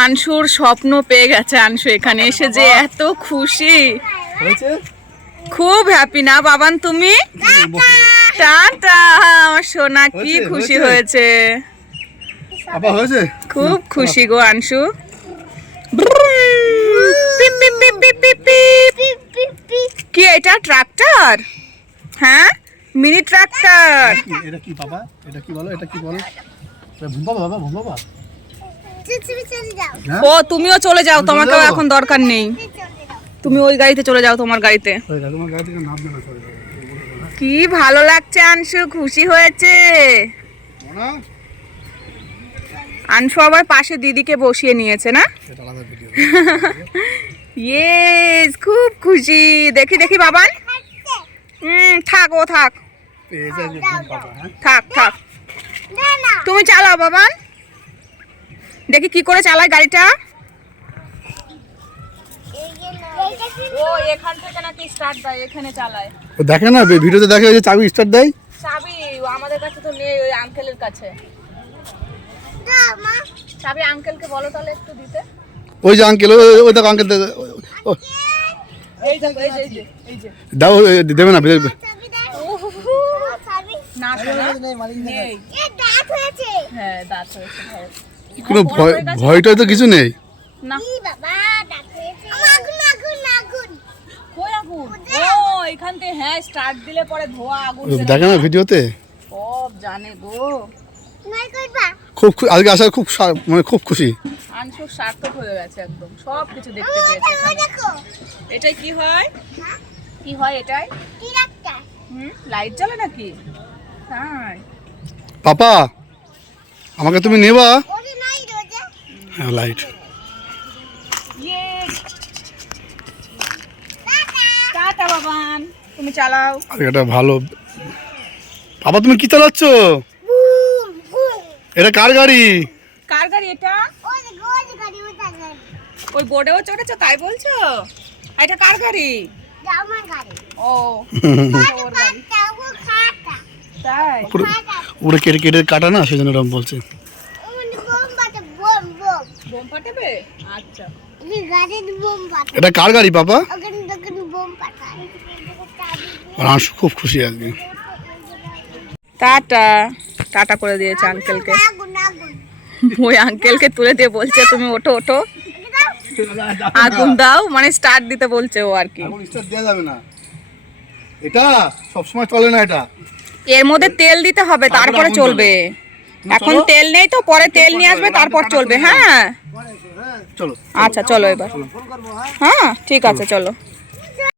আনসুর স্বপ্ন পেয়ে গেছে। আনসু এখানে এসে যে এত খুশি, খুব হ্যাপি না বাবান? তুমি টাটা আমার সোনা, কি খুশি হয়েছে, খুব খুশি গো আনসু। কি এটা ট্রাক্টর? হ্যাঁ মিনি ট্রাক্টর। এটা কি বাবা? এটা কি বলো? এটা কি বলো? ভুম্বা বাবা, ভুম্বা বাবা। ও তুমিও চলে যাও, তোমাকেও এখন দরকার নেই। তুমি ওই গাড়িতে চলে যাও, তোমার গাড়িতে। কি ভালো লাগছে আনসু, খুশি হয়েছে। আনসু আবার পাশে দিদিকে বসিয়ে নিয়েছে না? ইয়েস, খুব খুশি। দেখি দেখি বাবান। থাক, ও থাক থাক থাক। তুমি চালাও বাবান, দেখি কি করে চালায় গাড়িটা। ও এখান থেকে নাকি স্টার্ট দেয়, এখানে চালায়। ও দেখে না, ভিডিওতে দেখে ওই যে চাবি স্টার্ট দেয়। চাবি আমাদের কাছে তো নেই, ওই আঙ্কেলের কাছে। চাবি আঙ্কেলকে বলো তাহলে একটু দিতে। ওই যে আঙ্কেল, ওই দেখো আঙ্কেল, এই দেখো, এই যে এই যে দাও, দেবে না? না নেই, দাঁত হয়েছে। হ্যাঁ দাঁত হয়েছে। কোনো ভয়টা তো কিছু নেই না বাবা, দাঁত হয়েছে। কই আগুন? ও এখান থেকে হ্যাঁ স্টার্ট দিলে পরে ধোয়া আগুন দেখে না ভিডিওতে, সব জানে গো। খুব আজকে আসার খুব মানে খুব খুশি। আনসুর সার্থক হয়ে গেছে একদম, সব কিছু দেখতে পেয়েছে এখানে। এটাই কি হয়? কি হয় এটাই? লাইট জ্বলে নাকি? হ্যাঁ পাপা, আমাকে তুমি নেবা? হ্যাঁ লাইট। টাটা বাবান, তুমি চালাও। এটা ভালো। বাবা তুমি কি চালাচ্ছ? এটা কার গাড়ি? কার গাড়ি এটা? ওই বোর্ডেও চড়েছো তাই বলছো? এটা কার গাড়ি? আমার গাড়ি। ও ওর গাড়ি। তাই ওরে কেটে কেটে কাটা না, সেজন্য এরকম বলছে। বোম ফাটাবে? আচ্ছা। এটা কার গাড়ি পাপা? আনসু খুব খুশি আজকে। টাটা টাটা করে দিয়েছে আঙ্কেলকে। ওই আঙ্কেলকে তুলে দিয়ে বলছে তুমি ওঠো ওঠো, আগুন দাও, মানে স্টার্ট দিতে বলছে ও আর কি। স্টার্ট দেওয়া যাবে না, এটা সব সময় চলে না। এটা এর মধ্যে তেল দিতে হবে, তারপরে চলবে। এখন তেল নেই তো, পরে তেল নিয়ে আসবে তারপর চলবে। হ্যাঁ চলো, আচ্ছা চলো এবার। হ্যাঁ ঠিক আছে চলো।